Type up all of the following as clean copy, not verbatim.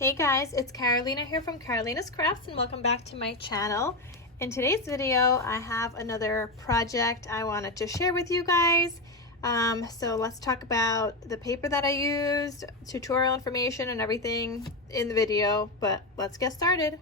Hey guys, it's Carolina here from KarolinasKrafts and welcome back to my channel. In today's video, I have another project I wanted to share with you guys. So let's talk about the paper that I used, tutorial information and everything in the video, but let's get started.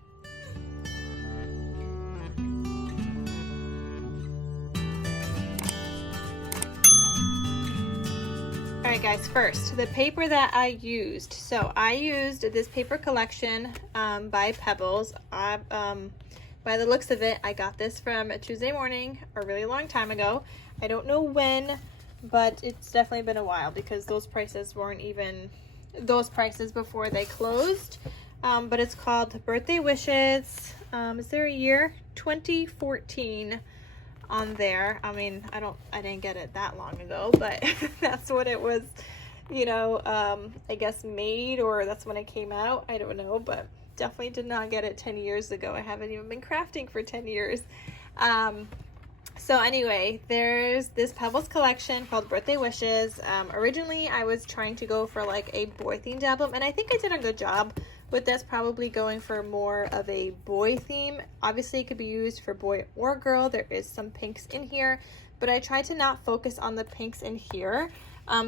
Alright guys, first, the paper that I used. So I used this paper collection by Pebbles. By the looks of it, I got this from Tuesday Morning a really long time ago. I don't know when, but it's definitely been a while because those prices weren't even those prices before they closed. But it's called Birthday Wishes. Is there a year? 2014. On there. I mean, I didn't get it that long ago, but that's what it was, you know, I guess made, or that's when it came out. I don't know, but definitely did not get it 10 years ago. I haven't even been crafting for 10 years. So anyway, there's this Pebbles collection called Birthday Wishes. Originally I was trying to go for like a boy themed album, and I think I did a good job with this, probably going for more of a boy theme. Obviously it could be used for boy or girl. There is some pinks in here, but I tried to not focus on the pinks in here.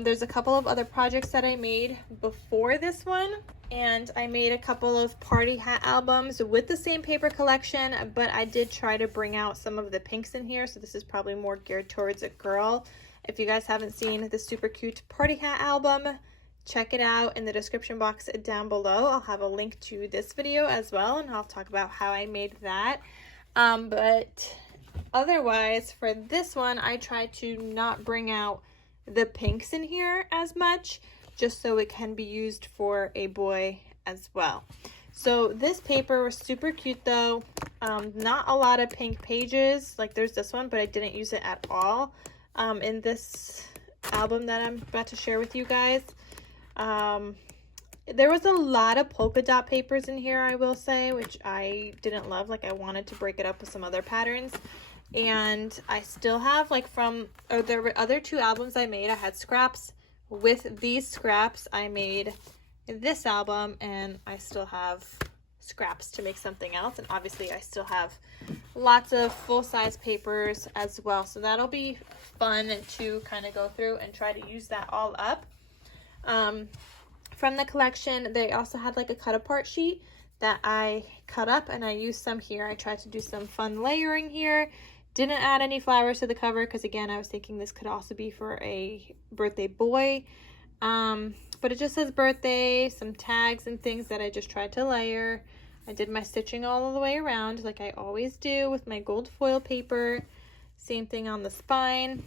There's a couple of other projects that I made before this one, and I made a couple of party hat albums with the same paper collection, but I did try to bring out some of the pinks in here, so this is probably more geared towards a girl. If you guys haven't seen the super cute party hat album, check it out in the description box down below. I'll have a link to this video as well, and I'll talk about how I made that. But otherwise, for this one, I tried to not bring out the pinks in here as much, just so it can be used for a boy as well. So this paper was super cute though. Not a lot of pink pages, like there's this one, but I didn't use it at all in this album that I'm about to share with you guys. There was a lot of polka dot papers in here, I will say, which I didn't love. Like, I wanted to break it up with some other patterns, and I still have, like, from the other two albums I made, I had scraps. With these scraps I made this album, and I still have scraps to make something else, and obviously I still have lots of full-size papers as well, so that'll be fun to kind of go through and try to use that all up. From the collection, they also had like a cut apart sheet that I cut up, and I used some here. I tried to do some fun layering here. Didn't add any flowers to the cover because, again, I was thinking this could also be for a birthday boy. But it just says birthday, some tags and things that I just tried to layer. I did my stitching all the way around like I always do with my gold foil paper. Same thing on the spine.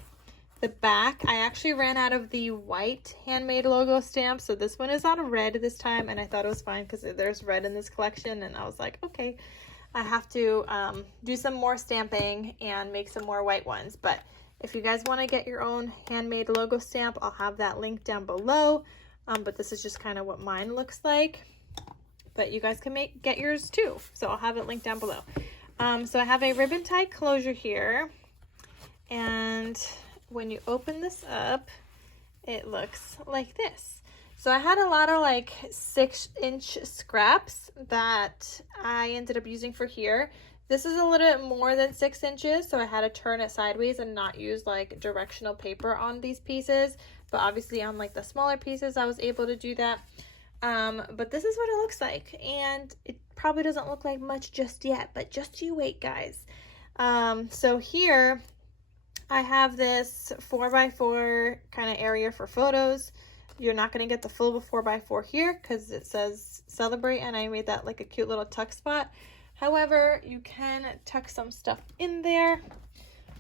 The back, I actually ran out of the white handmade logo stamp, so this one is out of red this time, and I thought it was fine because there's red in this collection, and I was like, okay, I have to do some more stamping and make some more white ones. But if you guys want to get your own handmade logo stamp, I'll have that link down below. But this is just kind of what mine looks like, but you guys can get yours too, so I'll have it linked down below. So I have a ribbon tie closure here, and when you open this up, it looks like this. So I had a lot of like 6-inch scraps that I ended up using for here. This is a little bit more than 6 inches, so I had to turn it sideways and not use like directional paper on these pieces. But obviously on like the smaller pieces, I was able to do that. But this is what it looks like, and it probably doesn't look like much just yet, but just you wait, guys. So here I have this 4x4 kind of area for photos. You're not going to get the full 4x4 here because it says celebrate, and I made that like a cute little tuck spot. However, you can tuck some stuff in there.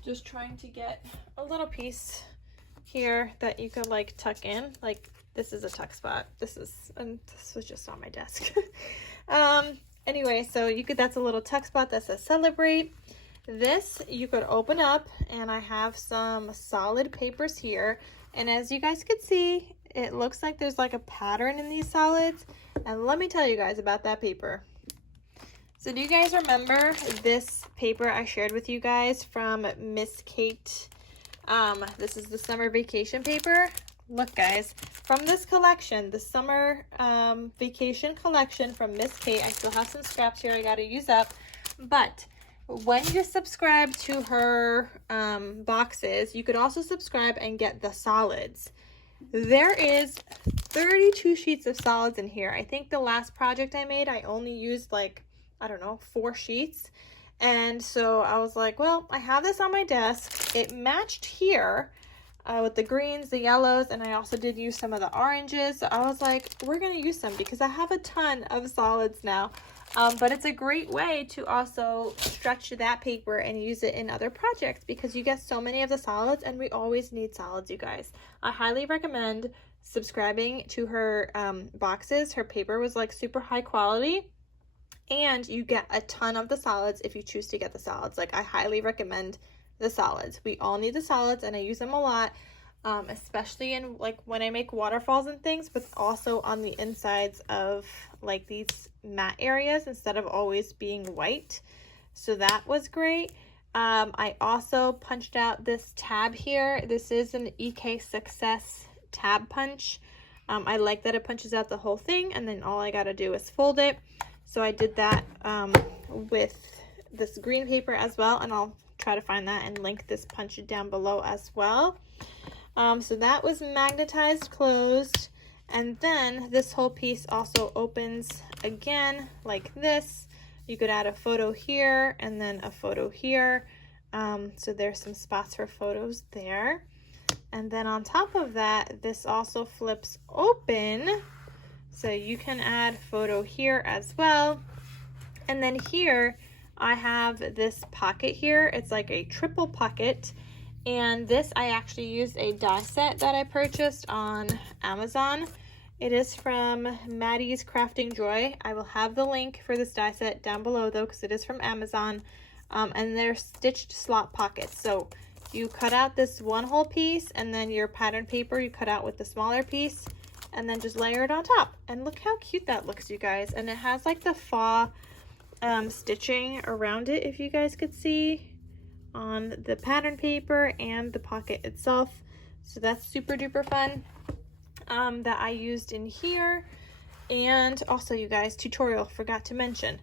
Just trying to get a little piece here that you could like tuck in. Like, this is a tuck spot. This was just on my desk. Anyway, so that's a little tuck spot that says celebrate. This you could open up, and I have some solid papers here, and as you guys can see, it looks like there's like a pattern in these solids, and let me tell you guys about that paper. So do you guys remember this paper I shared with you guys from Miss Kate? This is the summer vacation paper. Look guys, from this collection, the summer vacation collection from Miss Kate. I still have some scraps here I got to use up, but when you subscribe to her boxes, you could also subscribe and get the solids. There is 32 sheets of solids in here. I think the last project I made, I only used like, I don't know, 4 sheets. And so I was like, well, I have this on my desk. It matched here with the greens, the yellows, and I also did use some of the oranges. So I was like, we're going to use some because I have a ton of solids now. But it's a great way to also stretch that paper and use it in other projects because you get so many of the solids, and we always need solids, you guys. I highly recommend subscribing to her boxes. Her paper was like super high quality, and you get a ton of the solids if you choose to get the solids. Like, I highly recommend the solids. We all need the solids, and I use them a lot. Especially in like when I make waterfalls and things, but also on the insides of like these matte areas instead of always being white. So that was great. I also punched out this tab here. This is an EK Success tab punch. I like that it punches out the whole thing, and then all I got to do is fold it. So I did that with this green paper as well, and I'll try to find that and link this punch down below as well. So that was magnetized closed, and then this whole piece also opens again like this. You could add a photo here and then a photo here. So there's some spots for photos there. And then on top of that, this also flips open, so you can add photo here as well. And then here I have this pocket here. It's like a triple pocket. And this, I actually used a die set that I purchased on Amazon. It is from Maddie's Crafting Joy. I will have the link for this die set down below though, because it is from Amazon. And they're stitched slot pockets. So you cut out this one whole piece, and then your pattern paper you cut out with the smaller piece, and then just layer it on top. And look how cute that looks, you guys. And it has like the faux stitching around it, if you guys could see, on the pattern paper and the pocket itself. So that's super duper fun that I used in here. And also, you guys, tutorial, forgot to mention.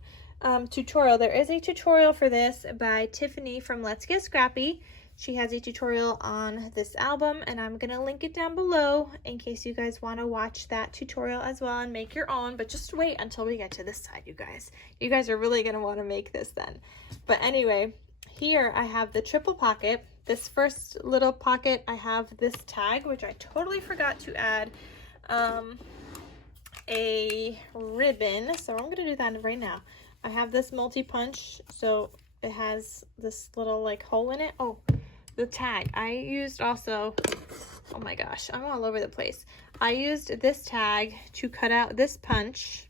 Tutorial, there is a tutorial for this by Tiffany from Let's Get Scrappy. She has a tutorial on this album, and I'm gonna link it down below in case you guys want to watch that tutorial as well and make your own. But just wait until we get to this side, you guys. You guys are really gonna want to make this then. But anyway, here I have the triple pocket. This first little pocket, I have this tag, which I totally forgot to add a ribbon. So I'm gonna do that right now. I have this multi-punch, so it has this little like hole in it. Oh, the tag. I used also, oh my gosh, I'm all over the place. I used this tag to cut out this punch.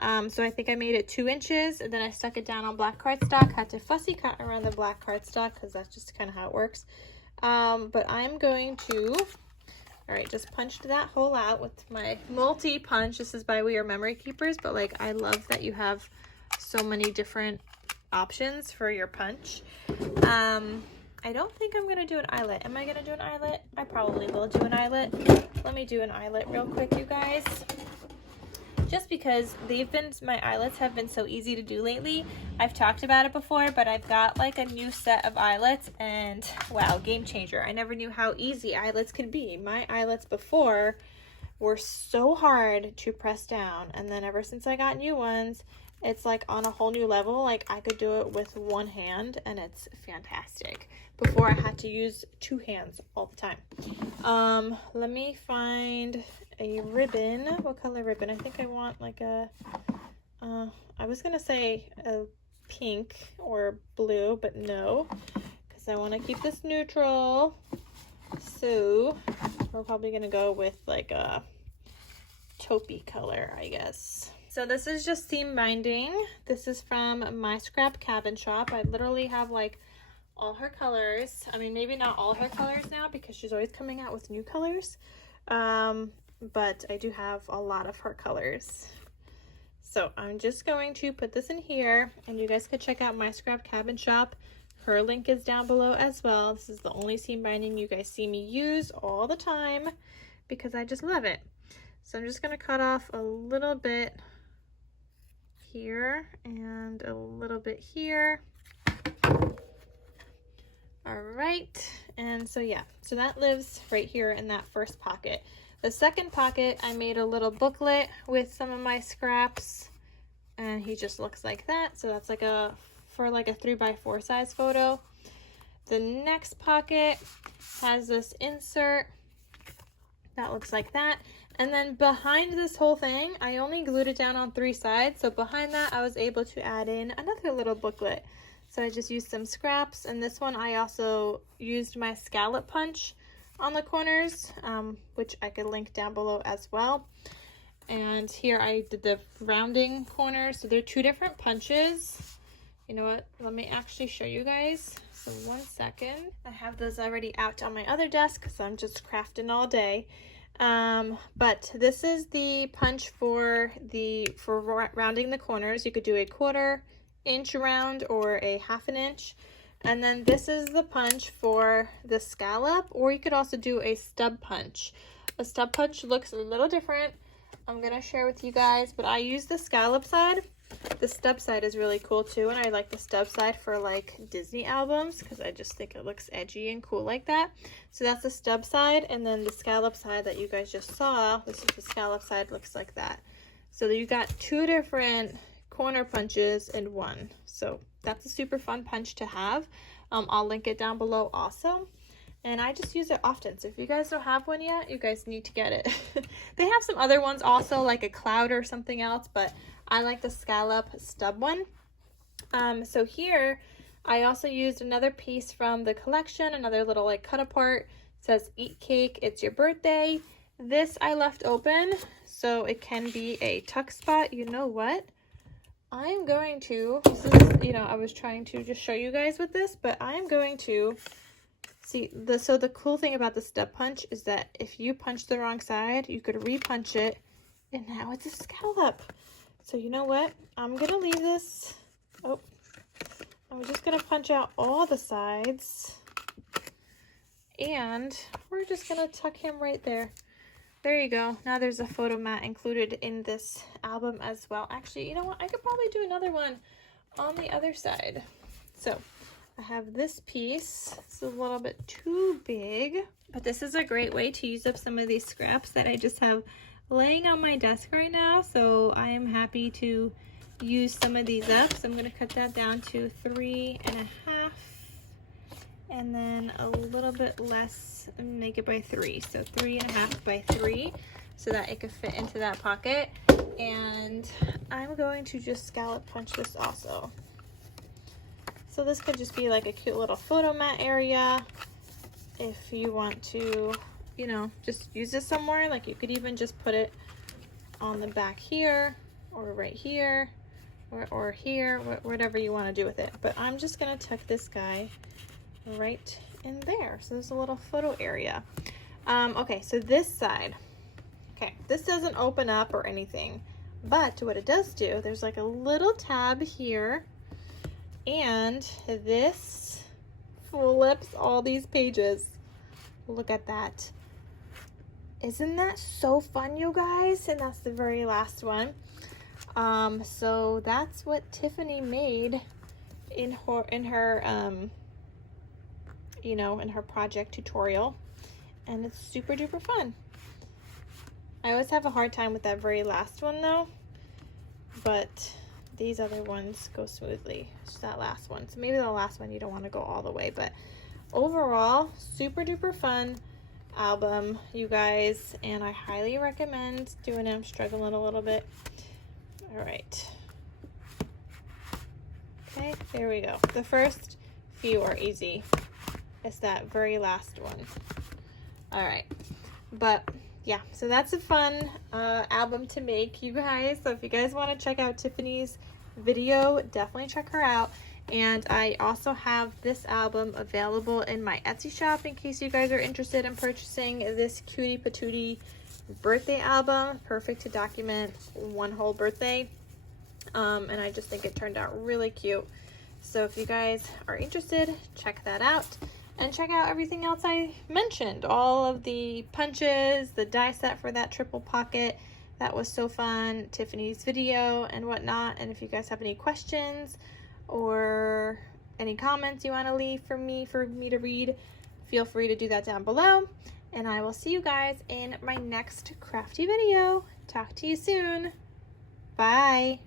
So I think I made it 2 inches, and then I stuck it down on black cardstock. Had to fussy cut around the black cardstock because that's just kind of how it works. But I'm going to, all right, just punched that hole out with my multi-punch. This is by We Are Memory Keepers, but like I love that you have so many different options for your punch. I don't think I'm gonna do an eyelet. Am I gonna do an eyelet? I probably will do an eyelet. Let me do an eyelet real quick, you guys. Just because my eyelets have been so easy to do lately. I've talked about it before, but I've got like a new set of eyelets, and wow, game changer. I never knew how easy eyelets could be. My eyelets before were so hard to press down, and then ever since I got new ones, it's like on a whole new level. Like I could do it with one hand, and it's fantastic. Before I had to use 2 hands all the time. Let me find a ribbon. What color ribbon? I think I want like a, I was gonna say a pink or blue, but no, because I want to keep this neutral. So we're probably gonna go with like a taupey color, I guess. So this is just seam binding. This is from My Scrap Cabin Shop. I literally have like all her colors. I mean, maybe not all her colors now because she's always coming out with new colors. But I do have a lot of her colors. So I'm just going to put this in here, and you guys could check out My Scrap Cabin Shop. Her link is down below as well. This is the only seam binding you guys see me use all the time. because I just love it. So I'm just gonna cut off a little bit here and a little bit here. All right, and so yeah, so that lives right here in that first pocket. The second pocket, I made a little booklet with some of my scraps, and he just looks like that. So that's like for like a 3x4 size photo. The next pocket has this insert that looks like that. And then behind this whole thing, I only glued it down on 3 sides. So behind that, I was able to add in another little booklet. So I just used some scraps, and this one I also used my scallop punch on the corners, which I could link down below as well. And here I did the rounding corners. So they're 2 different punches. You know what? Let me actually show you guys. So 1 second. I have those already out on my other desk because I'm just crafting all day. But this is the punch for rounding the corners. You could do a 1/4 inch round or a 1/2 inch. And then this is the punch for the scallop, or you could also do a stub punch. A stub punch looks a little different. I'm gonna share with you guys, but I use the scallop side. The stub side is really cool too, and I like the stub side for like Disney albums because I just think it looks edgy and cool like that. So that's the stub side, and then the scallop side that you guys just saw, this is the scallop side, looks like that. So you got 2 different corner punches in one. So that's a super fun punch to have. I'll link it down below also. And I just use it often. So if you guys don't have one yet, you guys need to get it. They have some other ones also, like a cloud or something else, but I like the scallop stub one. So here, I also used another piece from the collection, another little like cut apart. It says, "Eat cake, it's your birthday." This I left open, so it can be a tuck spot. You know what? I am going to, this is, you know, I was trying to just show you guys with this, but I am going to see so the cool thing about the stub punch is that if you punch the wrong side, you could re-punch it, and now it's a scallop. So you know what? I'm gonna leave this. Oh, I'm just gonna punch out all the sides, and we're just gonna tuck him right there. There you go. Now there's a photo mat included in this album as well. Actually, you know what? I could probably do another one on the other side. So I have this piece. It's a little bit too big, but this is a great way to use up some of these scraps that I just have laying on my desk right now. So I am happy to use some of these up. So I'm going to cut that down to 3.5, and then a little bit less, and make it by 3. So 3.5 by 3, so that it could fit into that pocket. And I'm going to just scallop punch this also. So this could just be like a cute little photo mat area if you want to, you know, just use this somewhere. Like you could even just put it on the back here, or right here, or here, whatever you want to do with it. But I'm just gonna tuck this guy right in there. So there's a little photo area. Okay, so this side, okay, this doesn't open up or anything, but what it does do, there's like a little tab here, and this flips all these pages. Look at that. Isn't that so fun, you guys? And that's the very last one. So that's what Tiffany made in her you know, in her project tutorial, and it's super duper fun. I always have a hard time with that very last one though, but these other ones go smoothly. It's that last one. So maybe the last one you don't want to go all the way, but overall, super duper fun album, you guys, and I highly recommend doing it. I'm struggling a little bit. All right. Okay, there we go. The first few are easy. It's that very last one. All right, but yeah, so that's a fun album to make, you guys. So if you guys want to check out Tiffany's video, definitely check her out. And I also have this album available in my Etsy shop in case you guys are interested in purchasing this cutie patootie birthday album. Perfect to document one whole birthday. And I just think it turned out really cute. So if you guys are interested, check that out. And check out everything else I mentioned. All of the punches, the die set for that triple pocket. That was so fun. Tiffany's video and whatnot. And if you guys have any questions or any comments you want to leave for me to read, feel free to do that down below. And I will see you guys in my next crafty video. Talk to you soon. Bye.